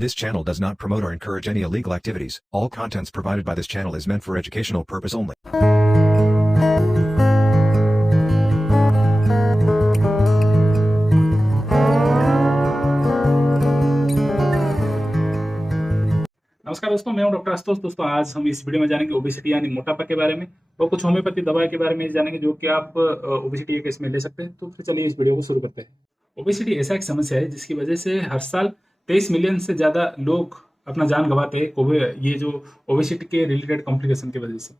This channel does not promote or encourage any illegal activities. All contents provided by this channel is meant for educational purpose only. नमस्कार दोस्तों, मैं हूं doctor Ashutosh. दोस्तों आज हम इस वीडियो में जानेंगे ओबेसिटी यानी मोटापा के बारे में और कुछ होम्योपैथी दवाई के बारे में जानेंगे जो कि आप ओबेसिटी के केस में ले सकते हैं। तो फिर चलिए इस वीडियो को शुरू करते हैं। ओबेसिटी ऐसा एक समस्या है जिसकी वजह से हर साल 23 मिलियन से ज्यादा लोग अपना जान गंवाते हैं ये जो ओबेसिटी के रिलेटेड कॉम्प्लिकेशन की वजह से।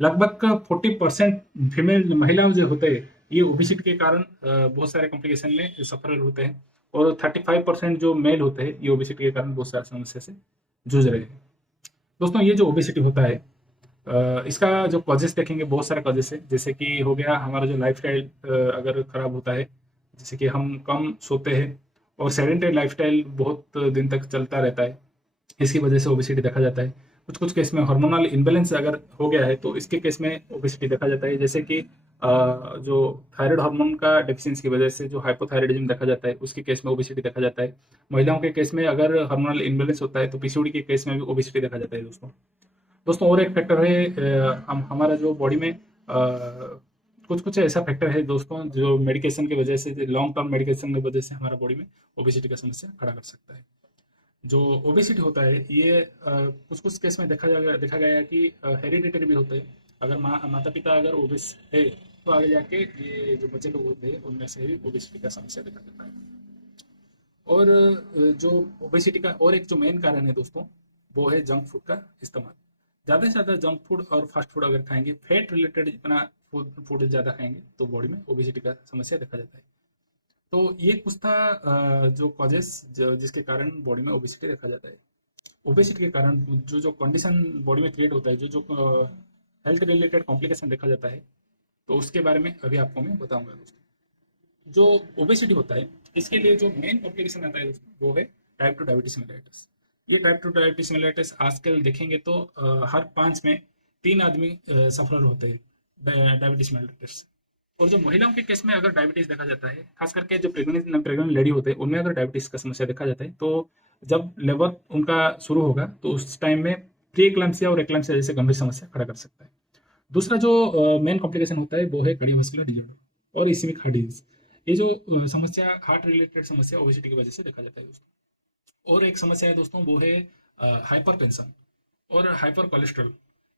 लगभग 40% फीमेल महिलाओं जो होते हैं ये ओबेसिटी के कारण बहुत सारे कॉम्प्लिकेशन में सफर होते हैं और 35% जो मेल होते हैं ये ओबेसिटी के कारण बहुत सारी समस्या से जूझ रहे हैं। दोस्तों ये जो ओबेसिटी होता है इसका जो कॉजेस देखेंगे, बहुत सारे कॉजेस है। जैसे कि हो गया हमारा जो लाइफस्टाइल अगर खराब होता है, जैसे कि हम कम सोते हैं और सेडेंटरी लाइफस्टाइल बहुत दिन तक चलता रहता है, इसकी वजह से ओबेसिटी देखा जाता है। कुछ कुछ केस में हार्मोनल इम्बैलेंस अगर हो गया है तो इसके केस में ओबेसिटी देखा जाता है। जैसे कि जो थायराइड हार्मोन का डेफिशिएंसी की वजह से जो हाइपोथायराइडिज्म देखा जाता है उसके केस में ओबेसिटी देखा जाता है। महिलाओं के केस में अगर हार्मोनल इम्बैलेंस होता है तो पीसीओडी के केस में भी ओबेसिटी देखा जाता है। दोस्तों और एक फैक्टर है हमारा जो बॉडी में कुछ कुछ ऐसा फैक्टर है दोस्तों जो मेडिकेशन की वजह से, लॉन्ग टर्म मेडिकेशन की वजह से हमारा बॉडी में ओबेसिटी का समस्या खड़ा कर सकता है। जो ओबेसिटी होता है ये कुछ कुछ केस में देखा गया है कि हेरिडिटरी भी होता है। अगर माता पिता अगर ओबेस है तो आगे जाके ये जो बच्चे लोग होते हैं उनमें से भी ओबेसिटी का समस्या देखा जाता है। और जो ओबेसिटी का और एक जो मेन कारण है दोस्तों वो है जंक फूड का इस्तेमाल। ज़्यादा से ज़्यादा जंक फूड और फास्ट फूड अगर खाएंगे, फैट रिलेटेड जितना फूड ज़्यादा खाएंगे तो बॉडी में ओबेसिटी का समस्या देखा जाता है। तो ये कुछ था जो कॉजेस जिसके कारण बॉडी में ओबेसिटी देखा जाता है। ओबेसिटी के कारण जो जो कंडीशन बॉडी में क्रिएट होता है, जो जो हेल्थ रिलेटेड कॉम्प्लिकेशन देखा जाता है, तो उसके बारे में अभी आपको मैं बताऊंगा दोस्तों। जो ओबेसिटी होता है इसके लिए जो मेन कॉम्प्लिकेशन आता है दोस्तों वो है टाइप 2 डायबिटीज मेलिटस। ये टाइप 2 डायबिटीज मेलिटस आजकल देखेंगे तो हर 5 में 3 आदमी सफर होते हैं डायबिटीज मेलिटस से। और जो महिलाओं के केस में अगर डायबिटीज देखा जाता है, खास करके जो प्रेग्नेंट लेडी होते हैं उनमें अगर डायबिटीज का समस्या देखा जाता है, तो जब लेबर उनका शुरू होगा तो उस टाइम में प्री एक्लैम्सिया और एक्लैम्सिया जैसे गंभीर समस्या खड़ा कर सकता है। दूसरा जो मेन कॉम्प्लिकेशन होता है वो है कार्डियोवास्कुलर डिसऑर्डर और इस्केमिक हार्ट डिजीज। ये जो समस्या हार्ट रिलेटेड समस्या ओबेसिटी की वजह से देखा जाता है दोस्तों। और एक समस्या है दोस्तों वो है हाइपरटेंशन और हाइपर कोलेस्ट्रॉल।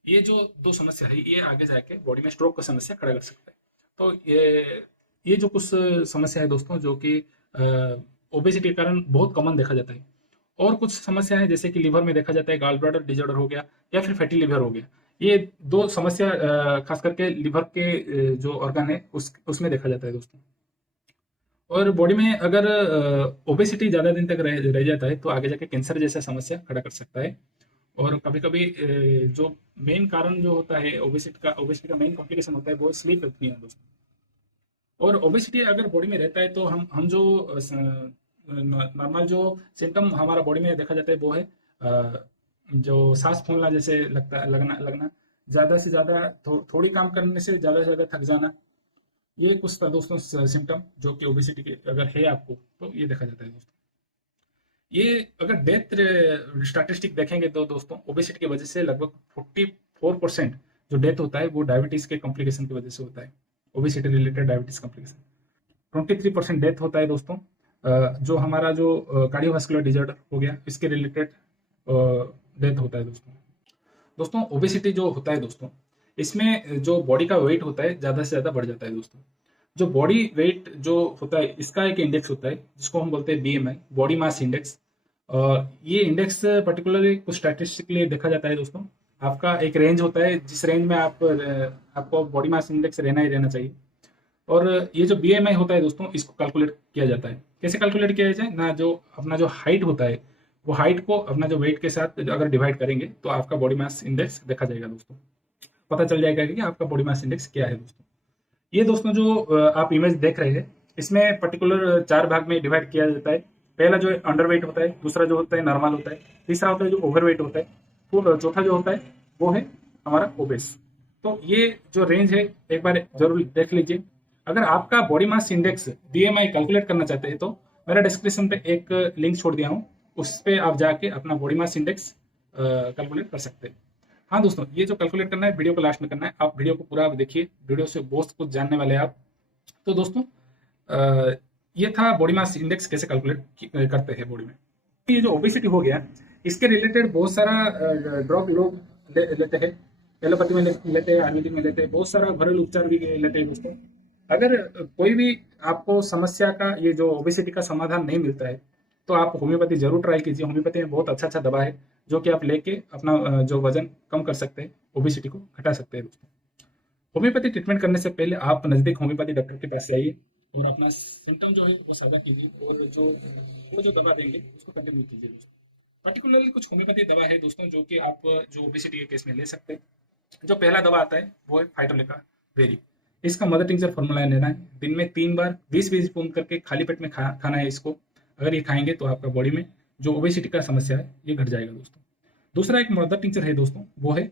ये जो दो समस्या है ये आगे जाके बॉडी में स्ट्रोक का समस्या खड़ा कर सकता है। तो ये जो कुछ समस्या है दोस्तों जो कि ओबेसिटी के कारण बहुत कॉमन देखा जाता है। और कुछ समस्या है जैसे कि लिवर में देखा जाता है, गॉल ब्लैडर डिसऑर्डर हो गया या फिर फैटी लिवर हो गया। ये दो समस्या खास करके लिवर के जो ऑर्गन है उसमें देखा जाता है दोस्तों। और बॉडी में अगर ओबेसिटी ज़्यादा दिन तक रह जाता है तो आगे जाके कैंसर जैसा समस्या खड़ा कर सकता है। और कभी कभी जो मेन कारण जो होता है ओबेसिटी का मेन कॉम्प्लिकेशन होता है वो स्लीप एपनिया दोस्तों। और ओबेसिटी अगर बॉडी में रहता है तो हम जो नॉर्मल जो सिम्टम हमारा बॉडी में देखा जाता है वो है जो सांस फूलना जैसे लगना, ज़्यादा से ज़्यादा थोड़ी काम करने से ज़्यादा थक जाना। ये कुछ था दोस्तों सिम्टम जो कि ओबेसिटी के अगर है आपको तो ये देखा जाता है दोस्तों। ये अगर डेथ स्टैटिस्टिक देखेंगे तो दोस्तों ओबेसिटी की वजह से लगभग 44% जो डेथ होता है वो डायबिटीज के कॉम्प्लिकेशन की वजह से होता है। Obesity related diabetes complication 23% death होता है दोस्तों जो हमारा जो कार्डियोवास्कुलर डिसऑर्डर हो गया इसके रिलेटेड डेथ होता है दोस्तों। ओबेसिटी जो होता है दोस्तों इसमें जो बॉडी का वेट होता है ज़्यादा से ज़्यादा बढ़ जाता है दोस्तों। जो बॉडी वेट जो होता है इसका एक इंडेक्स होता है जिसको हम बोलते हैं बीएमआई, बॉडी मास इंडेक्स। ये इंडेक्स पर्टिकुलरली कुछ स्टैटिस्टिकली देखा जाता है दोस्तों। आपका एक रेंज होता है जिस रेंज में आपको बॉडी मास इंडेक्स रहना ही रहना चाहिए। और ये जो बीएमआई होता है दोस्तों इसको कैलकुलेट किया जाता है। कैसे कैलकुलेट किया जाए ना, जो अपना जो हाइट होता है वो हाइट को अपना जो वेट के साथ अगर डिवाइड करेंगे तो आपका बॉडी मास इंडेक्स देखा जाएगा दोस्तों। पता चल जाएगा कि आपका बॉडी मास इंडेक्स क्या है दोस्तों। ये दोस्तों जो आप इमेज देख रहे हैं इसमें पर्टिकुलर 4 भाग में डिवाइड किया जाता है। पहला जो है अंडरवेट होता है, दूसरा जो होता है नॉर्मल होता है, तीसरा होता है जो ओवरवेट होता है, तो चौथा जो होता है वो है हमारा ओबेस। तो ये जो रेंज है एक बार जरूर देख लीजिए। अगर आपका body mass index BMI calculate करना चाहते हैं तो मेरा डिस्क्रिप्शन पे एक लिंक छोड़ दिया हूँ, उस पर आप जाके अपना बॉडी मास इंडेक्स कैलकुलेट कर सकते हैं। हाँ दोस्तों, ये जो कैलकुलेट करना है वीडियो को लास्ट में करना है, आप वीडियो को पूरा आप देखिए, वीडियो से बहुत कुछ जानने वाले हैं आप। तो दोस्तों ये था बॉडी मास इंडेक्स कैसे कैलकुलेट करते हैं बॉडी में। ये जो ओबेसिटी हो गया, इसके रिलेटेड बहुत सारा ड्रग लोग लेते हैं, एलोपैथी में लेते हैं, आयुर्वेदिक में लेते हैं, बहुत सारा घरेलू उपचार भी लेते हैं दोस्तों। अगर कोई भी आपको समस्या का, ये जो ओबेसिटी का समाधान नहीं मिलता है, तो आप होम्योपैथी जरूर ट्राई कीजिए। होम्योपैथी में बहुत अच्छा दवा है जो कि आप लेके अपना जो वजन कम कर सकते हैं, ओबेसिटी को घटा सकते हैं दोस्तों। होम्योपैथी ट्रीटमेंट करने से पहले आप नजदीक होम्योपैथी डॉक्टर के पास जाइए और अपना सिम्टम जो है वो साझा कीजिए, और जो दवा देंगे उसको कंटिन्यू कीजिए दोस्तों। पर्टिकुलरली कुछ होम्योपैथी दवा है दोस्तों जो कि आप जो ओबेसिटी के केस में ले सकते हैं। जो पहला दवा आता है वो है फाइटोलेका वेरी। इसका मदर टिंचर फॉर्मूला लेना है, दिन में 3 बार 20-20 स्पून करके खाली पेट में खाना है इसको। अगर ये खाएंगे तो आपका बॉडी में जो ओबेसिटी का समस्या है ये घट जाएगा दोस्तों। दूसरा एक मदर टिंचर है दोस्तों, वो है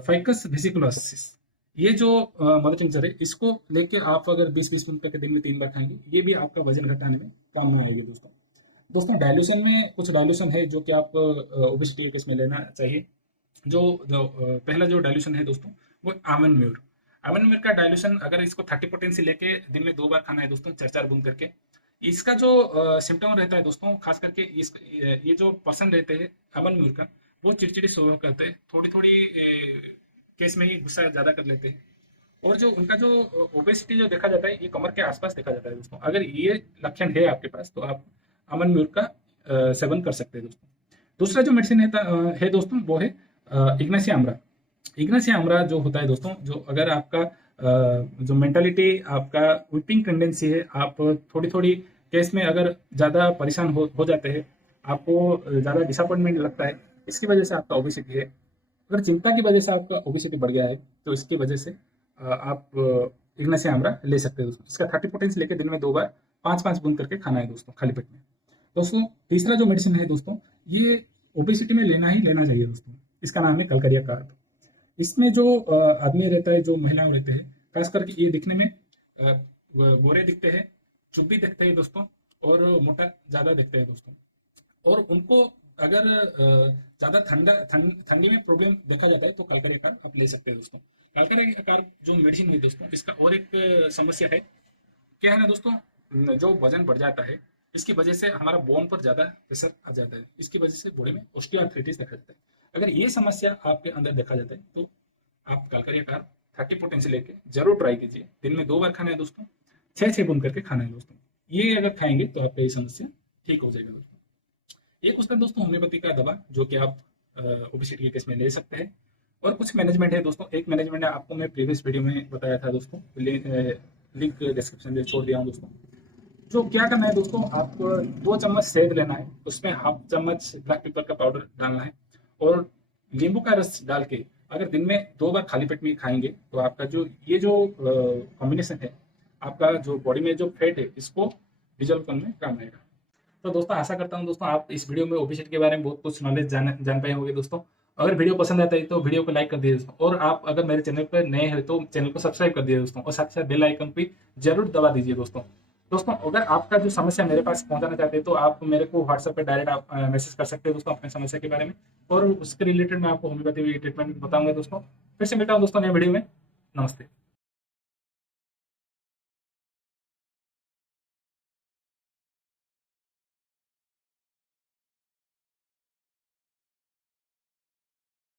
फाइकस वेसिकुलरिस। ये जो मदर टिंचर है, इसको लेके आप अगर 20-20 स्पून करके दिन में 3 बार खाएंगे, ये भी आपका वजन घटाने में काम में आएगी दोस्तों। दोस्तों डाइल्यूशन में कुछ डाइल्यूशन है जो कि आप ओबेसिटी के केस में लेना चाहिए। जो जो पहला जो डाइल्यूशन है दोस्तों वो आमंड म्यूर। आमंड म्यूर का डाइल्यूशन, अगर इसको 30 पोटेंसी लेके दिन में 2 बार खाना है दोस्तों, 4-4 बूंद करके। इसका जो सिम्टम रहता है दोस्तों, खास करके ये जो पर्सन रहते हैं आमंड म्यूर का, वो चिड़चिड़ी स्वभाव करते हैं, थोड़ी थोड़ी केस में ही गुस्सा ज्यादा कर लेते हैं। और जो उनका जो ओबेसिटी जो देखा जाता है, ये कमर के आसपास देखा जाता है दोस्तों। अगर ये लक्षण है आपके पास तो आप अमन म्यूर का सेवन कर सकते हैं दोस्तों। दूसरा जो मेडिसिन है दोस्तों वो है इग्नासिया अमरा। इग्नासिया अमरा जो होता है दोस्तों, जो अगर आपका जो मेंटालिटी, आपका वीपिंग टेंडेंसी है, आप थोड़ी थोड़ी केस में अगर ज़्यादा परेशान हो जाते हैं, आपको ज़्यादा डिसअपॉइंटमेंट लगता है, इसकी वजह से आपका ओबेसिटी है। अगर चिंता की वजह से आपका ओबेसिटी बढ़ गया है तो इसकी वजह से आप इग्नासिया अमरा ले सकते हैं दोस्तों। इसका 30 पोटेंसी लेके दिन में 2 बार 5-5 बूंद करके खाना है दोस्तों, खाली पेट में। दोस्तों तीसरा जो मेडिसिन है दोस्तों, ये ओबेसिटी में लेना ही लेना चाहिए दोस्तों। इसका नाम है कलकरिया कार्ब। इसमें जो आदमी रहता है, जो महिलाएं रहते हैं, खास करके ये दिखने में गोरे दिखते हैं, चुब्बी दिखते हैं दोस्तों, और मोटा ज्यादा दिखते हैं दोस्तों। और उनको अगर ज्यादा ठंडी में प्रॉब्लम देखा जाता है तो कलकरिया कार्ब आप ले सकते हैं दोस्तों। कलकरिया कार्ब जो मेडिसिन है दोस्तों, इसका और एक समस्या है, क्या है ना दोस्तों, जो वजन बढ़ जाता है, इसकी वजह से हमारा बोन पर ज्यादा प्रेशर आ जाता है, इसकी वजह से बॉडी में ऑस्टियोआर्थराइटिस देखा जाता है। अगर ये समस्या आपके अंदर देखा जाता है तो आप कलकरिया कार्ब 30 पोटेंसी लेके जरूर ट्राई कीजिए। दिन में 2 बार खाना है दोस्तों, 6-6 बूंद करके खाना है दोस्तों। ये अगर खाएंगे तो आपका ये समस्या ठीक हो जाएगा दोस्तों। ये कुछ था दोस्तों होम्योपैथी का दवा जो कि आप ओबेसिटी के केस में ले सकते हैं। और कुछ मैनेजमेंट है दोस्तों। एक मैनेजमेंट आपको मैं प्रीवियस वीडियो में बताया था दोस्तों, लिंक डिस्क्रिप्शन में छोड़ दिया हूँ दोस्तों। जो क्या करना है दोस्तों, आपको 2 चम्मच शहद लेना है, उसमें हाफ चम्मच ब्लैक पेपर का पाउडर डालना है, और नींबू का रस डाल के अगर दिन में 2 बार खाली पेट में खाएंगे तो आपका जो ये जो कॉम्बिनेशन है, आपका जो बॉडी में जो फैट है इसको डिजोल्व करने में काम आएगा। तो दोस्तों आशा करता हूँ दोस्तों आप इस वीडियो में ओबेसिटी के बारे में बहुत कुछ नॉलेज जान पाए होंगे दोस्तों। अगर वीडियो पसंद आता है तो वीडियो को लाइक कर दिए दोस्तों, और आप अगर मेरे चैनल पर नए हैं तो चैनल को सब्सक्राइब कर दिए दोस्तों, और साथ ही साथ बेल आइकन पे जरूर दबा दीजिए दोस्तों। दोस्तों अगर आपका जो समस्या मेरे पास पहुंचाना चाहते हैं तो आप मेरे को व्हाट्सएप पे डायरेक्ट आप मैसेज कर सकते हैं दोस्तों अपने समस्या के बारे में, और उसके रिलेटेड मैं आपको होम्योपैथी ट्रीटमेंट बताऊंगा दोस्तों। फिर से मिलता हूँ दोस्तों नए वीडियो में। नमस्ते।